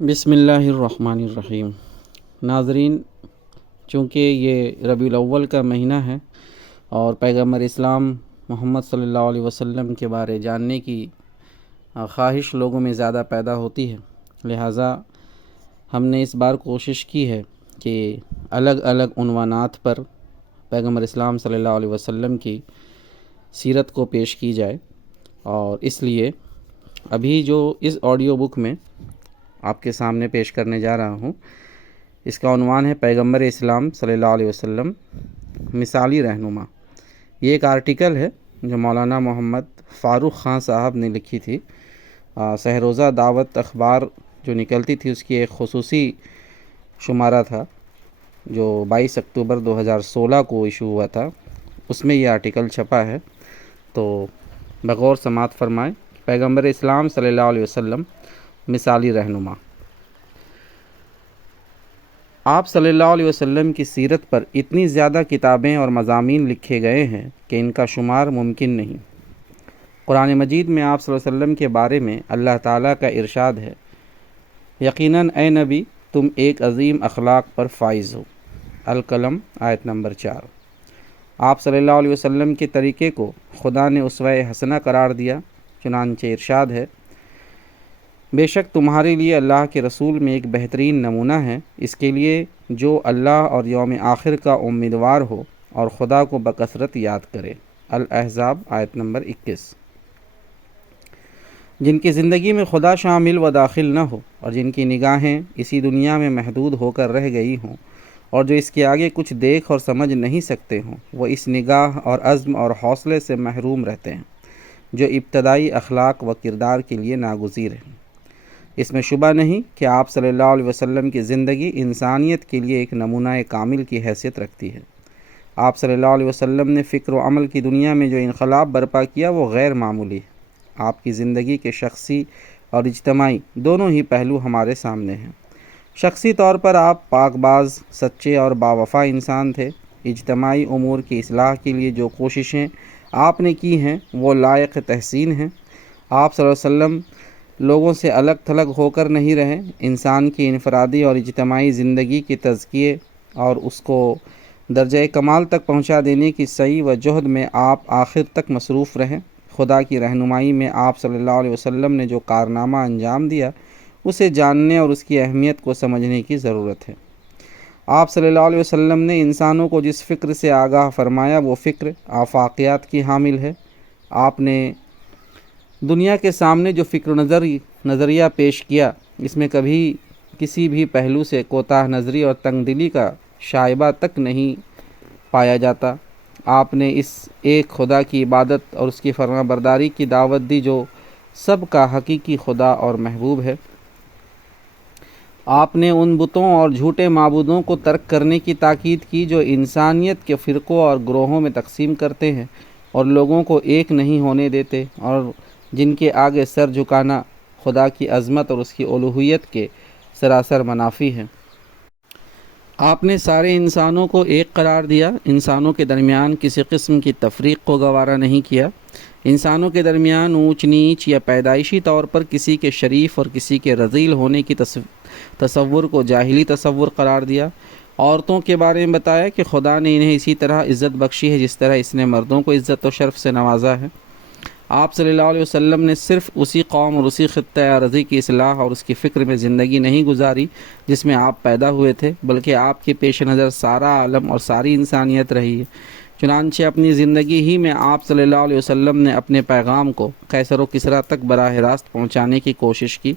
بسم اللہ الرحمن الرحیم۔ ناظرین، چونکہ یہ ربیع الاول کا مہینہ ہے اور پیغمبر اسلام محمد صلی اللہ علیہ وسلم کے بارے جاننے کی خواہش لوگوں میں زیادہ پیدا ہوتی ہے، لہٰذا ہم نے اس بار کوشش کی ہے کہ الگ الگ عنوانات پر پیغمبر اسلام صلی اللہ علیہ وسلم کی سیرت کو پیش کی جائے، اور اس لیے ابھی جو اس آڈیو بک میں آپ کے سامنے پیش کرنے جا رہا ہوں، اس کا عنوان ہے پیغمبر اسلام صلی اللہ علیہ وسلم مثالی رہنما۔ یہ ایک آرٹیکل ہے جو مولانا محمد فاروق خان صاحب نے لکھی تھی۔ سحروزہ دعوت اخبار جو نکلتی تھی اس کی ایک خصوصی شمارہ تھا جو 22 اکتوبر 2016 کو ایشو ہوا تھا، اس میں یہ آرٹیکل چھپا ہے، تو بغور سماعت فرمائیں۔ پیغمبر اسلام صلی اللہ علیہ وسلم مثالی رہنما۔ آپ صلی اللہ علیہ وسلم کی سیرت پر اتنی زیادہ کتابیں اور مضامین لکھے گئے ہیں کہ ان کا شمار ممکن نہیں۔ قرآن مجید میں آپ صلی اللہ علیہ وسلم کے بارے میں اللہ تعالیٰ کا ارشاد ہے، یقیناً اے نبی تم ایک عظیم اخلاق پر فائز ہو۔ القلم آیت نمبر 4۔ آپ صلی اللہ علیہ وسلم کے طریقے کو خدا نے اسوہ حسنہ قرار دیا، چنانچہ ارشاد ہے، بے شک تمہارے لیے اللہ کے رسول میں ایک بہترین نمونہ ہے، اس کے لیے جو اللہ اور یوم آخر کا امیدوار ہو اور خدا کو بکثرت یاد کرے۔ الاحزاب آیت نمبر 21۔ جن کی زندگی میں خدا شامل و داخل نہ ہو اور جن کی نگاہیں اسی دنیا میں محدود ہو کر رہ گئی ہوں اور جو اس کے آگے کچھ دیکھ اور سمجھ نہیں سکتے ہوں، وہ اس نگاہ اور عزم اور حوصلے سے محروم رہتے ہیں جو ابتدائی اخلاق و کردار کے لیے ناگزیر ہیں۔ اس میں شبہ نہیں کہ آپ صلی اللہ علیہ وسلم کی زندگی انسانیت کے لیے ایک نمونہ کامل کی حیثیت رکھتی ہے۔ آپ صلی اللہ علیہ وسلم نے فکر و عمل کی دنیا میں جو انقلاب برپا کیا وہ غیر معمولی ہے۔ آپ کی زندگی کے شخصی اور اجتماعی دونوں ہی پہلو ہمارے سامنے ہیں۔ شخصی طور پر آپ پاک باز، سچے اور باوفا انسان تھے۔ اجتماعی امور کی اصلاح کے لیے جو کوششیں آپ نے کی ہیں وہ لائق تحسین ہیں۔ آپ صلی اللہ علیہ وسلم لوگوں سے الگ تھلگ ہو کر نہیں رہے، انسان کی انفرادی اور اجتماعی زندگی کے تزکیے اور اس کو درجہ کمال تک پہنچا دینے کی سعی و جہد میں آپ آخر تک مصروف رہیں۔ خدا کی رہنمائی میں آپ صلی اللہ علیہ وسلم نے جو کارنامہ انجام دیا، اسے جاننے اور اس کی اہمیت کو سمجھنے کی ضرورت ہے۔ آپ صلی اللہ علیہ وسلم نے انسانوں کو جس فکر سے آگاہ فرمایا وہ فکر آفاقیات کی حامل ہے۔ آپ نے دنیا کے سامنے جو فکر و نظریہ پیش کیا، اس میں کبھی کسی بھی پہلو سے کوتاہ نظری اور تنگ دلی کا شائبہ تک نہیں پایا جاتا۔ آپ نے اس ایک خدا کی عبادت اور اس کی فرما برداری کی دعوت دی جو سب کا حقیقی خدا اور محبوب ہے۔ آپ نے ان بتوں اور جھوٹے معبودوں کو ترک کرنے کی تاکید کی جو انسانیت کے فرقوں اور گروہوں میں تقسیم کرتے ہیں اور لوگوں کو ایک نہیں ہونے دیتے، اور جن کے آگے سر جھکانا خدا کی عظمت اور اس کی الوہیت کے سراسر منافی ہے۔ آپ نے سارے انسانوں کو ایک قرار دیا، انسانوں کے درمیان کسی قسم کی تفریق کو گوارا نہیں کیا، انسانوں کے درمیان اونچ نیچ یا پیدائشی طور پر کسی کے شریف اور کسی کے رذیل ہونے کی تصور کو جاہلی تصور قرار دیا۔ عورتوں کے بارے میں بتایا کہ خدا نے انہیں اسی طرح عزت بخشی ہے جس طرح اس نے مردوں کو عزت و شرف سے نوازا ہے۔ آپ صلی اللہ علیہ وسلم نے صرف اسی قوم اور اسی خطہ ارضی کی اصلاح اور اس کی فکر میں زندگی نہیں گزاری جس میں آپ پیدا ہوئے تھے، بلکہ آپ کے پیش نظر سارا عالم اور ساری انسانیت رہی ہے۔ چنانچہ اپنی زندگی ہی میں آپ صلی اللہ علیہ وسلم نے اپنے پیغام کو قیصر و کسریٰ تک براہ راست پہنچانے کی کوشش کی۔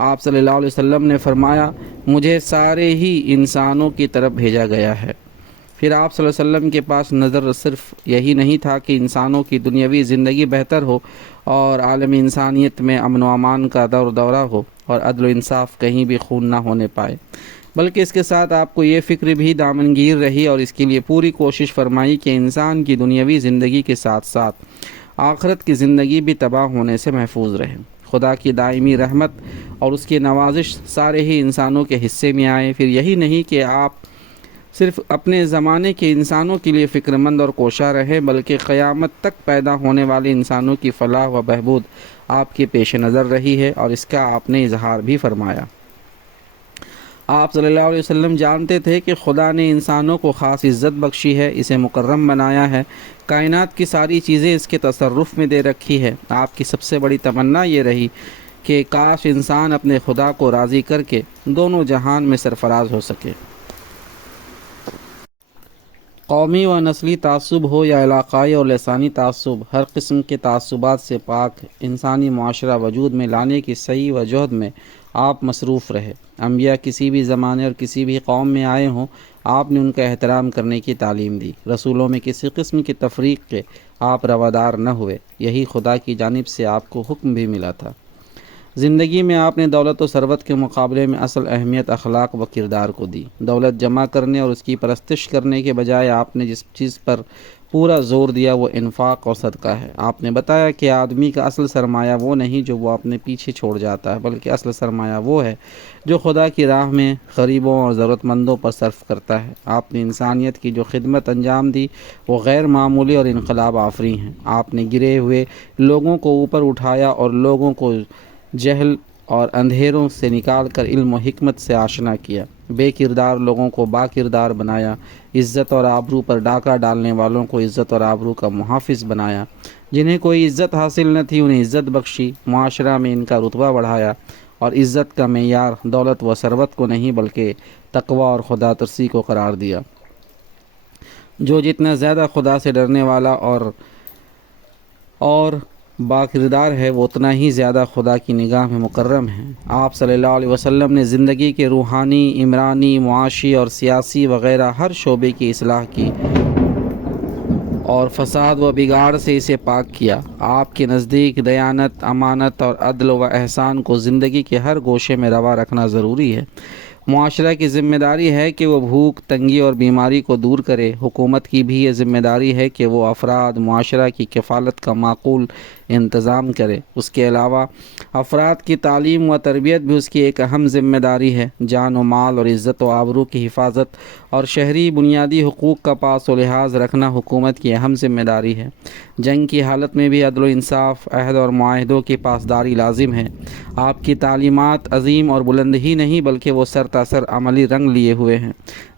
آپ صلی اللہ علیہ وسلم نے فرمایا، مجھے سارے ہی انسانوں کی طرف بھیجا گیا ہے۔ پھر آپ صلی اللہ علیہ وسلم کے پاس نظر صرف یہی نہیں تھا کہ انسانوں کی دنیاوی زندگی بہتر ہو اور عالم انسانیت میں امن و امان کا دورہ ہو اور عدل و انصاف کہیں بھی خون نہ ہونے پائے، بلکہ اس کے ساتھ آپ کو یہ فکر بھی دامنگیر رہی اور اس کے لیے پوری کوشش فرمائی کہ انسان کی دنیاوی زندگی کے ساتھ ساتھ آخرت کی زندگی بھی تباہ ہونے سے محفوظ رہے۔ خدا کی دائمی رحمت اور اس کی نوازش سارے ہی انسانوں کے حصے میں آئے۔ پھر یہی نہیں کہ آپ صرف اپنے زمانے کے انسانوں کے لیے فکر مند اور کوشاں رہے، بلکہ قیامت تک پیدا ہونے والے انسانوں کی فلاح و بہبود آپ کے پیش نظر رہی ہے، اور اس کا آپ نے اظہار بھی فرمایا۔ آپ صلی اللہ علیہ وسلم جانتے تھے کہ خدا نے انسانوں کو خاص عزت بخشی ہے، اسے مکرم بنایا ہے، کائنات کی ساری چیزیں اس کے تصرف میں دے رکھی ہے۔ آپ کی سب سے بڑی تمنا یہ رہی کہ کاش انسان اپنے خدا کو راضی کر کے دونوں جہان میں سرفراز ہو سکے۔ قومی و نسلی تعصب ہو یا علاقائی اور لسانی تعصب، ہر قسم کے تعصبات سے پاک انسانی معاشرہ وجود میں لانے کی سعی و جہد میں آپ مصروف رہے۔ انبیاء کسی بھی زمانے اور کسی بھی قوم میں آئے ہوں، آپ نے ان کا احترام کرنے کی تعلیم دی۔ رسولوں میں کسی قسم کی تفریق کے آپ روادار نہ ہوئے، یہی خدا کی جانب سے آپ کو حکم بھی ملا تھا۔ زندگی میں آپ نے دولت و ثروت کے مقابلے میں اصل اہمیت اخلاق و کردار کو دی۔ دولت جمع کرنے اور اس کی پرستش کرنے کے بجائے آپ نے جس چیز پر پورا زور دیا وہ انفاق اور صدقہ ہے۔ آپ نے بتایا کہ آدمی کا اصل سرمایہ وہ نہیں جو وہ اپنے پیچھے چھوڑ جاتا ہے، بلکہ اصل سرمایہ وہ ہے جو خدا کی راہ میں غریبوں اور ضرورت مندوں پر صرف کرتا ہے۔ آپ نے انسانیت کی جو خدمت انجام دی وہ غیر معمولی اور انقلاب آفریں ہیں۔ آپ نے گرے ہوئے لوگوں کو اوپر اٹھایا اور لوگوں کو جہل اور اندھیروں سے نکال کر علم و حکمت سے آشنا کیا۔ بے کردار لوگوں کو با کردار بنایا، عزت اور آبرو پر ڈاکہ ڈالنے والوں کو عزت اور آبرو کا محافظ بنایا، جنہیں کوئی عزت حاصل نہ تھی انہیں عزت بخشی، معاشرہ میں ان کا رتبہ بڑھایا، اور عزت کا معیار دولت و ثروت کو نہیں بلکہ تقوی اور خدا ترسی کو قرار دیا۔ جو جتنا زیادہ خدا سے ڈرنے والا اور باکردار ہے وہ اتنا ہی زیادہ خدا کی نگاہ میں مکرم ہے۔ آپ صلی اللہ علیہ وسلم نے زندگی کے روحانی، عمرانی، معاشی اور سیاسی وغیرہ ہر شعبے کی اصلاح کی اور فساد و بگاڑ سے اسے پاک کیا۔ آپ کے نزدیک دیانت، امانت اور عدل و احسان کو زندگی کے ہر گوشے میں روا رکھنا ضروری ہے۔ معاشرہ کی ذمہ داری ہے کہ وہ بھوک، تنگی اور بیماری کو دور کرے۔ حکومت کی بھی یہ ذمہ داری ہے کہ وہ افراد معاشرہ کی کفالت کا معقول انتظام کرے۔ اس کے علاوہ افراد کی تعلیم و تربیت بھی اس کی ایک اہم ذمہ داری ہے۔ جان و مال اور عزت و آبرو کی حفاظت اور شہری بنیادی حقوق کا پاس و لحاظ رکھنا حکومت کی اہم ذمہ داری ہے۔ جنگ کی حالت میں بھی عدل و انصاف، عہد اور معاہدوں کی پاسداری لازم ہے۔ آپ کی تعلیمات عظیم اور بلند ہی نہیں بلکہ وہ سر تاثر عملی رنگ لیے ہوئے ہیں۔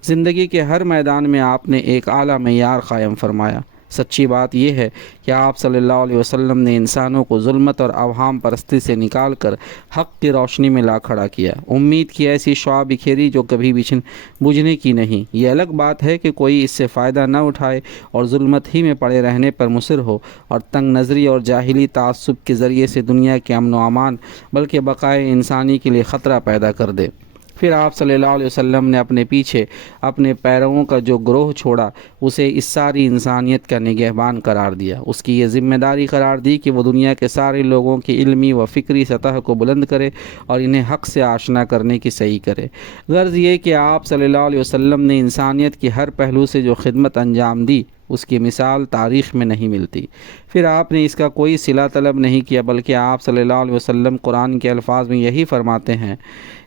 زندگی کے ہر میدان میں آپ نے ایک اعلیٰ معیار قائم فرمایا۔ سچی بات یہ ہے کہ آپ صلی اللہ علیہ وسلم نے انسانوں کو ظلمت اور اوہام پرستی سے نکال کر حق کی روشنی میں لا کھڑا کیا۔ امید کی ایسی شعاع بکھیری جو کبھی بجھنے کی نہیں۔ یہ الگ بات ہے کہ کوئی اس سے فائدہ نہ اٹھائے اور ظلمت ہی میں پڑے رہنے پر مصر ہو اور تنگ نظری اور جاہلی تعصب کے ذریعے سے دنیا کے امن و امان بلکہ بقائے انسانی کے لیے خطرہ پیدا کر دے۔ پھر آپ صلی اللہ علیہ وسلم نے اپنے پیچھے اپنے پیرووں کا جو گروہ چھوڑا اسے اس ساری انسانیت کا نگہبان قرار دیا۔ اس کی یہ ذمہ داری قرار دی کہ وہ دنیا کے سارے لوگوں کی علمی و فکری سطح کو بلند کرے اور انہیں حق سے آشنا کرنے کی سعی کرے۔ غرض یہ کہ آپ صلی اللہ علیہ وسلم نے انسانیت کی ہر پہلو سے جو خدمت انجام دی اس کی مثال تاریخ میں نہیں ملتی۔ پھر آپ نے اس کا کوئی صلہ طلب نہیں کیا بلکہ آپ صلی اللہ علیہ وسلم قرآن کے الفاظ میں یہی فرماتے ہیں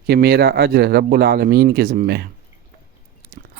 کہ میرا اجر رب العالمین کے ذمہ ہے۔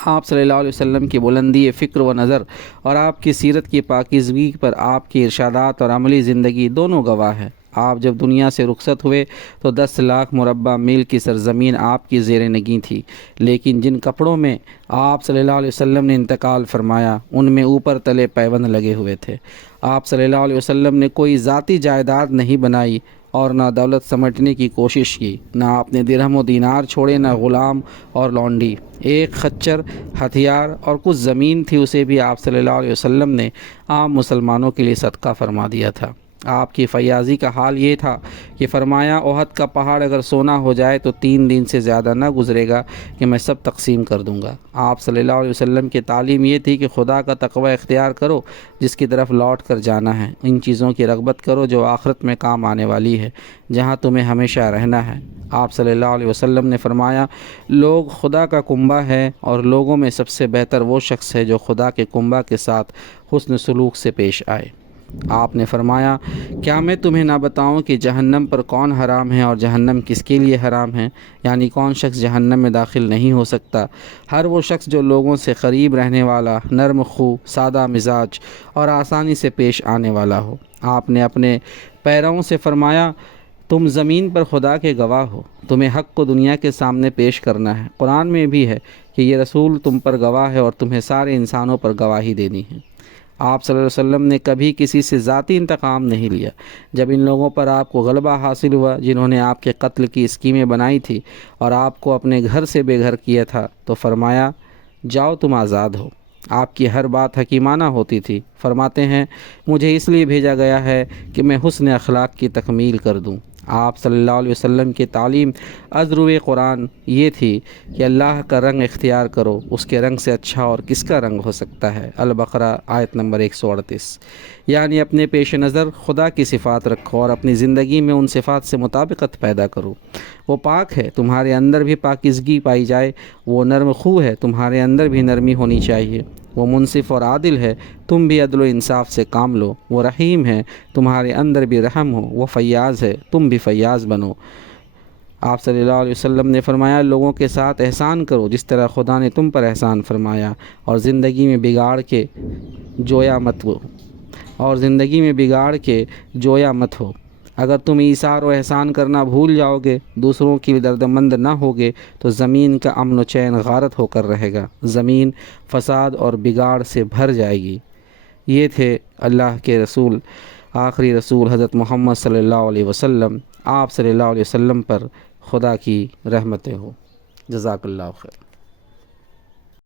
آپ صلی اللہ علیہ وسلم کی بلندی فکر و نظر اور آپ کی سیرت کی پاکیزگی پر آپ کی ارشادات اور عملی زندگی دونوں گواہ ہے۔ آپ جب دنیا سے رخصت ہوئے تو 10 لاکھ مربع میل کی سرزمین آپ کی زیر نگیں تھی، لیکن جن کپڑوں میں آپ صلی اللہ علیہ وسلم نے انتقال فرمایا ان میں اوپر تلے پیوند لگے ہوئے تھے۔ آپ صلی اللہ علیہ وسلم نے کوئی ذاتی جائیداد نہیں بنائی اور نہ دولت سمیٹنے کی کوشش کی، نہ آپ نے درہم و دینار چھوڑے، نہ غلام اور لونڈی۔ ایک خچر، ہتھیار اور کچھ زمین تھی، اسے بھی آپ صلی اللہ علیہ وسلم نے عام مسلمانوں کے لیے صدقہ فرما دیا تھا۔ آپ کی فیاضی کا حال یہ تھا کہ فرمایا احد کا پہاڑ اگر سونا ہو جائے تو 3 دن سے زیادہ نہ گزرے گا کہ میں سب تقسیم کر دوں گا۔ آپ صلی اللہ علیہ وسلم کی تعلیم یہ تھی کہ خدا کا تقوی اختیار کرو جس کی طرف لوٹ کر جانا ہے، ان چیزوں کی رغبت کرو جو آخرت میں کام آنے والی ہے، جہاں تمہیں ہمیشہ رہنا ہے۔ آپ صلی اللہ علیہ وسلم نے فرمایا لوگ خدا کا کنبہ ہے اور لوگوں میں سب سے بہتر وہ شخص ہے جو خدا کے کنبہ کے ساتھ حسن سلوک سے پیش آئے۔ آپ نے فرمایا کیا میں تمہیں نہ بتاؤں کہ جہنم پر کون حرام ہے اور جہنم کس کے لیے حرام ہے، یعنی کون شخص جہنم میں داخل نہیں ہو سکتا؟ ہر وہ شخص جو لوگوں سے قریب رہنے والا، نرم خو، سادہ مزاج اور آسانی سے پیش آنے والا ہو۔ آپ نے اپنے پیرووں سے فرمایا تم زمین پر خدا کے گواہ ہو، تمہیں حق کو دنیا کے سامنے پیش کرنا ہے۔ قرآن میں بھی ہے کہ یہ رسول تم پر گواہ ہے اور تمہیں سارے انسانوں پر گواہی دینی ہے۔ آپ صلی اللہ علیہ وسلم نے کبھی کسی سے ذاتی انتقام نہیں لیا۔ جب ان لوگوں پر آپ کو غلبہ حاصل ہوا جنہوں نے آپ کے قتل کی اسکیمیں بنائی تھی اور آپ کو اپنے گھر سے بے گھر کیا تھا، تو فرمایا جاؤ تم آزاد ہو۔ آپ کی ہر بات حکیمانہ ہوتی تھی۔ فرماتے ہیں مجھے اس لیے بھیجا گیا ہے کہ میں حسن اخلاق کی تکمیل کر دوں۔ آپ صلی اللہ علیہ وسلم کی تعلیم از روئے قرآن یہ تھی کہ اللہ کا رنگ اختیار کرو، اس کے رنگ سے اچھا اور کس کا رنگ ہو سکتا ہے۔ البقرہ آیت نمبر 138۔ یعنی اپنے پیش نظر خدا کی صفات رکھو اور اپنی زندگی میں ان صفات سے مطابقت پیدا کرو۔ وہ پاک ہے، تمہارے اندر بھی پاکیزگی پائی جائے۔ وہ نرم خو ہے، تمہارے اندر بھی نرمی ہونی چاہیے۔ وہ منصف اور عادل ہے، تم بھی عدل و انصاف سے کام لو۔ وہ رحیم ہے، تمہارے اندر بھی رحم ہو۔ وہ فیاض ہے، تم بھی فیاض بنو۔ آپ صلی اللہ علیہ وسلم نے فرمایا لوگوں کے ساتھ احسان کرو جس طرح خدا نے تم پر احسان فرمایا، اور زندگی میں بگاڑ کے جویا مت ہو۔ اگر تم ایثار و احسان کرنا بھول جاؤ گے، دوسروں کی دردمند نہ ہوگے، تو زمین کا امن و چین غارت ہو کر رہے گا، زمین فساد اور بگاڑ سے بھر جائے گی۔ یہ تھے اللہ کے رسول، آخری رسول حضرت محمد صلی اللہ علیہ وسلم۔ آپ صلی اللہ علیہ وسلم پر خدا کی رحمتیں ہوں۔ جزاک اللہ خیر۔